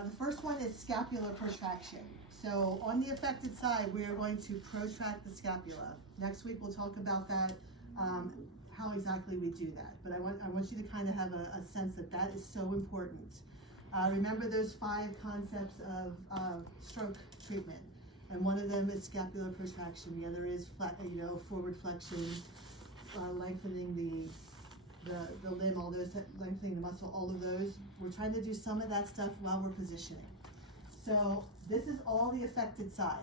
The first one is scapular protraction. So on the affected side, we are going to protract the scapula. Next week we'll talk about that, how exactly we do that. But I want you to kind of have a sense that that is so important. Remember those 5 concepts of stroke treatment, and one of them is scapular protraction. The other is forward flexion, lengthening the limb, all those, lengthening the muscle, all of those. We're trying to do some of that stuff while we're positioning. So this is all the affected side.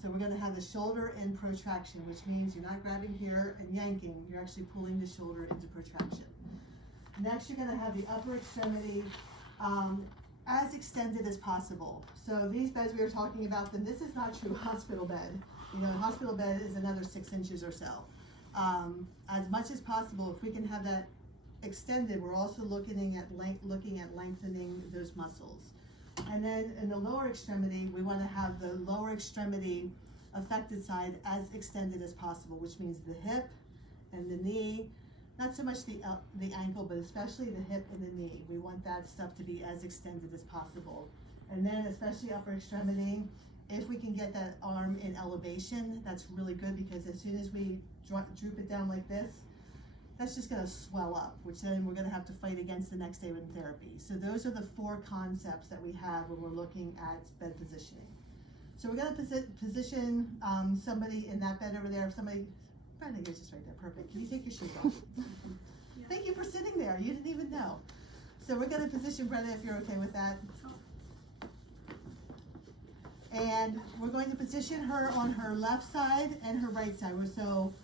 So we're going to have the shoulder in protraction, which means you're not grabbing here and yanking, you're actually pulling the shoulder into protraction. Next, you're going to have the upper extremity as extended as possible. So these beds, we were talking about them, this is not true hospital bed. A hospital bed is another 6 inches or so. As much as possible, if we can have that extended, we're also looking at lengthening those muscles. And then in the lower extremity, we want to have the lower extremity affected side as extended as possible, which means the hip and the knee, not so much the ankle, but especially the hip and the knee. We want that stuff to be as extended as possible. And then especially upper extremity, if we can get that arm in elevation, that's really good, because as soon as we droop it down like this, that's just going to swell up, which then we're going to have to fight against the next day in therapy. So those are the 4 concepts that we have when we're looking at bed positioning. So we're going to position somebody in that bed over there. If somebody, Brenda, you're just right there, perfect. Can you take your shoes off? Yeah. Thank you for sitting there. You didn't even know. So we're going to position Brenda, if you're okay with that. And we're going to position her on her left side and her right side. So